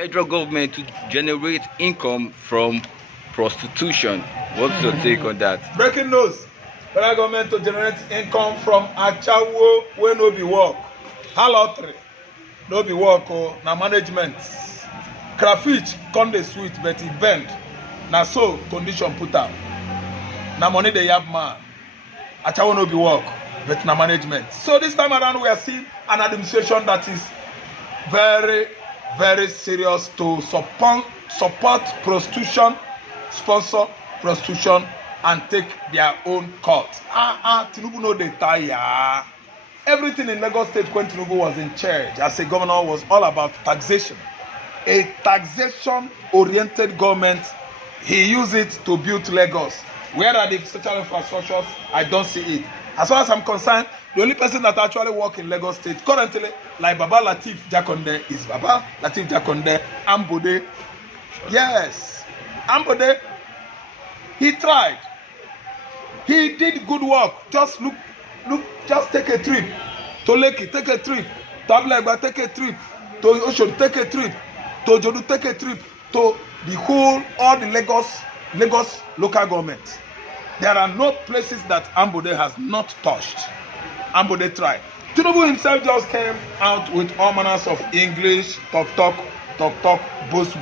federal government to generate income from prostitution. What's your take on that? Breaking news. Federal government to generate income from Asahwo wey no be work. Halotry no be work o, na management. Crayfish come dey sweet but e bend. Na so condition put am. Na money dey yab man. Asahwo no be work but na management. So this time around we are seeing an administration that is very, very serious to support prostitution, sponsor prostitution, and take their own cut. Tinubu no dey tire. Everything in Lagos State when Tinubu was in charge as a governor was all about taxation. A taxation-oriented government. He used it to build Lagos. Where are the social infrastructures? I don't see it. As far as I'm concerned, the only person that actually works in Lagos State currently, like Baba Lateef Jakonde, is Baba Lateef Jakonde, Ambode. Yes, Ambode. He tried. He did good work. Just look, just take a trip to Lekki, take a trip to Ablagba, take a trip to Osun, take a trip to Jodu, take a trip to the whole, all the Lagos local government. There are no places that Ambode has not touched. Ambode tried. Tinubu himself just came out with all manners of English, talk, boast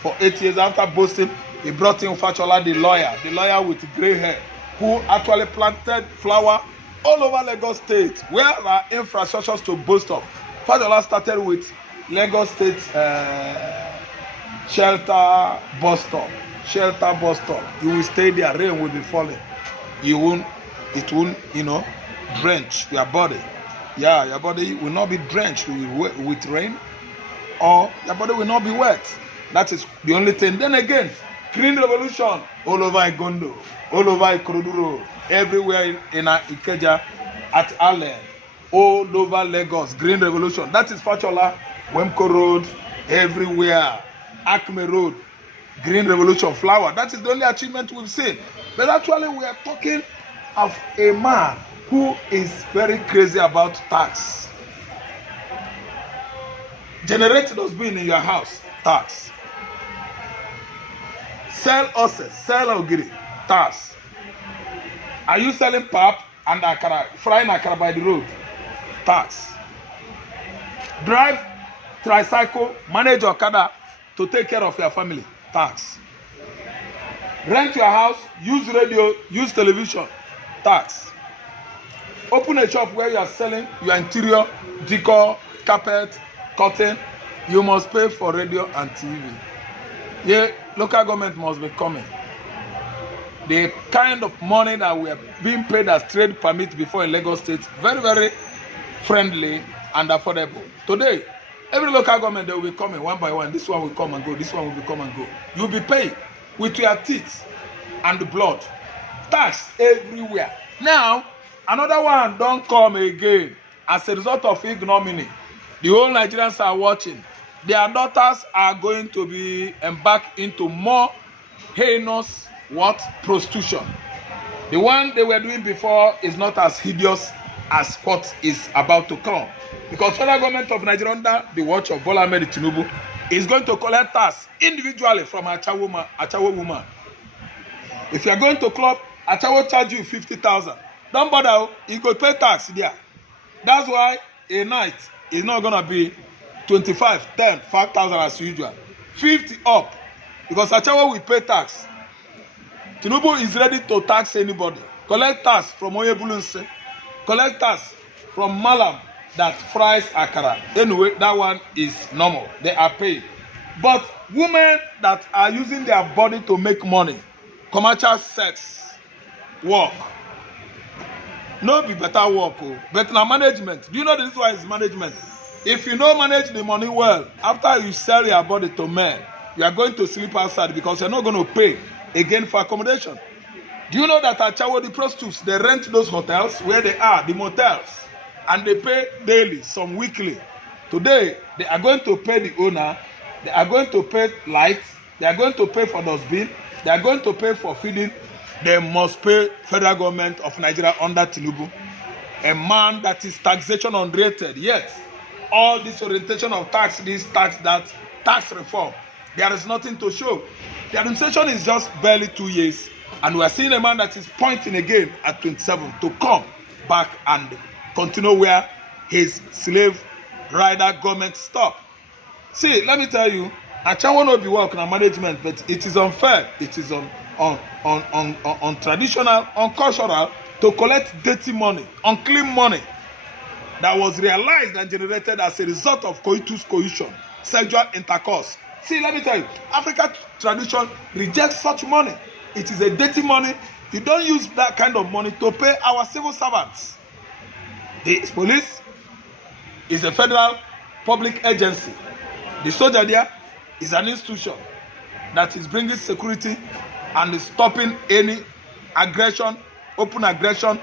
for 8 years. After boasting, he brought in Fashola, the lawyer with grey hair, who actually planted flower all over Lagos State. Where are infrastructures to boast of? Fashola started with Lagos State shelter bus stop. You will stay there, rain will be falling. It won't, drench your body. Yeah, your body will not be drenched with rain, or your body will not be wet. That is the only thing. Then again, green revolution all over Igondo, all over Ikorodu, everywhere in Ikeja, at Allen, all over Lagos, green revolution. That is Fashola, Wemko Road, everywhere, Acme Road, green revolution, flower. That is the only achievement we've seen. But actually we are talking of a man who is very crazy about tax. Generate dustbin in your house, tax. Sell horses, sell ogiri, tax. Are you selling pap and akara, frying akara by the road? Tax. Drive tricycle, manage Okada to take care of your family? Tax. Rent your house, use radio, use television? Tax. Open a shop where you are selling your interior, decor, carpet, curtain, you must pay for radio and TV. Yeah, local government must be coming. The kind of money that we are being paid as trade permit before in Lagos State, very, very friendly and affordable. Today, every local government, they will be coming one by one. This one will come and go. This one will come and go. You will be paying with your teeth and the blood. Tax everywhere. Now, another one don't come again as a result of ignominy. The whole Nigerians are watching. Their daughters are going to be embarked into more heinous prostitution. The one they were doing before is not as hideous as what is about to come. Because federal government of Nigeria under the watch of Bola Ahmed Tinubu is going to collect tax individually from Asahwo woman. If you are going to club, Asahwo charge you 50,000. Don't bother, you go pay tax there. That's why a night is not gonna be 25, 10, 5,000 as usual. 50 up. Because Asahwo will pay tax. Tinubu is ready to tax anybody. Collect tax from Oyebulunse. Collect tax from Malam that fries akara. Anyway, that one is normal. They are paid. But women that are using their body to make money, commercial sex, work, no be better work, but now management. Do you know this one is management? If you don't manage the money well, after you sell your body to men, you are going to sleep outside because you're not going to pay again for accommodation. Do you know that Asahwo, the prostitutes, they rent those hotels where they are, the motels, and they pay daily, some weekly. Today, they are going to pay the owner, they are going to pay lights, they are going to pay for dustbin, they are going to pay for feeding. They must pay federal government of Nigeria under Tinubu, a man that is taxation unrated, yet all this orientation of tax, this tax, that, tax reform, there is nothing to show. The administration is just barely 2 years, and we are seeing a man that is pointing again at 27 to come back and continue where his slave rider government stopped. See, let me tell you, Asahwo no be work na management, but it is unfair. It is traditional, uncultural to collect dirty money, unclean money that was realized and generated as a result of coitus coition, sexual intercourse. See, let me tell you, African tradition rejects such money. It is a dirty money. You don't use that kind of money to pay our civil servants. The police is a federal public agency. The soldier there is an institution that is bringing security and is stopping any aggression, open aggression,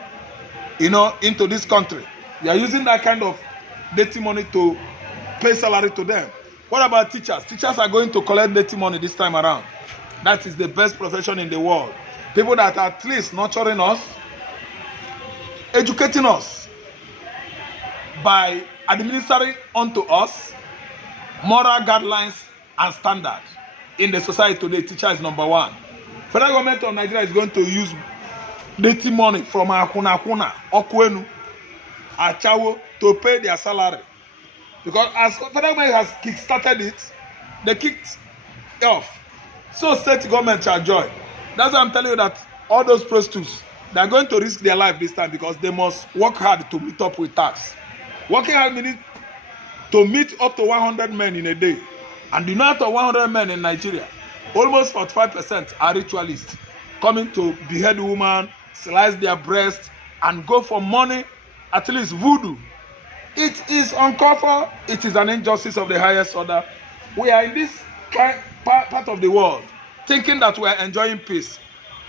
into this country. You are using that kind of dirty money to pay salary to them. What about teachers? Teachers are going to collect dirty money this time around. That is the best profession in the world. People that are at least nurturing us, educating us by administering unto us moral guidelines and standards in the society today. Teacher is number one. Federal government of Nigeria is going to use dirty money from Akuna, Okwenu, Asahwo to pay their salary. Because as federal government has kick-started it, they kicked off. So state government shall join. That's why I'm telling you that all those prostitutes, they are going to risk their life this time because they must work hard to meet up with tax. Working hard means to meet up to 100 men in a day. And you know, out of 100 men in Nigeria, almost 45% are ritualists, coming to behead women, slice their breasts, and go for money, at least voodoo. It is uncalled for. It is an injustice of the highest order. We are in this part of the world thinking that we are enjoying peace.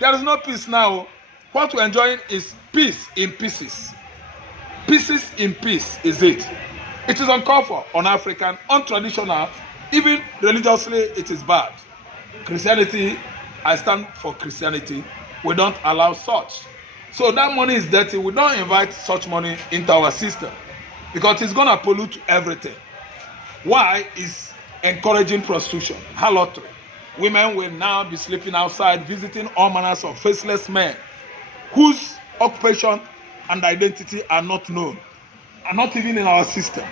There is no peace now. What we are enjoying is peace in pieces. Pieces in peace is it. It is uncalled for, un-African, untraditional, even religiously it is bad. Christianity, I stand for Christianity. We don't allow such. So that money is dirty. We don't invite such money into our system because it's going to pollute everything. Why is encouraging prostitution, harlotry? Women will now be sleeping outside, visiting all manners of faceless men whose occupation and identity are not known, are not even in our system.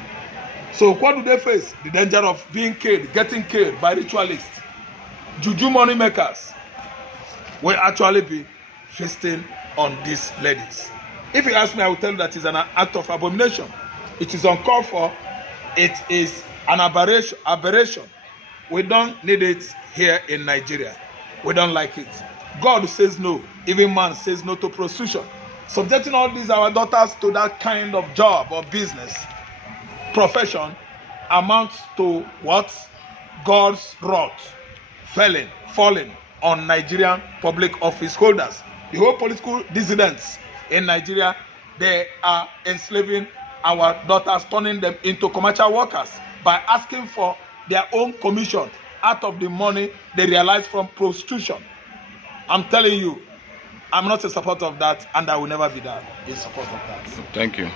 So what do they face? The danger of being killed, getting killed by ritualists. Juju money makers will actually be feasting on these ladies. If you ask me, I will tell you that it's an act of abomination. It is uncalled for. It is an aberration. We don't need it here in Nigeria. We don't like it. God says no. Even man says no to prostitution. Subjecting all these our daughters to that kind of job or business, profession, amounts to what? God's wrath falling on Nigerian public office holders. The whole political dissidents in Nigeria, they are enslaving our daughters, turning them into commercial workers by asking for their own commission out of the money they realize from prostitution. I'm telling you, I'm not in support of that, and I will never be in support of that. Thank you.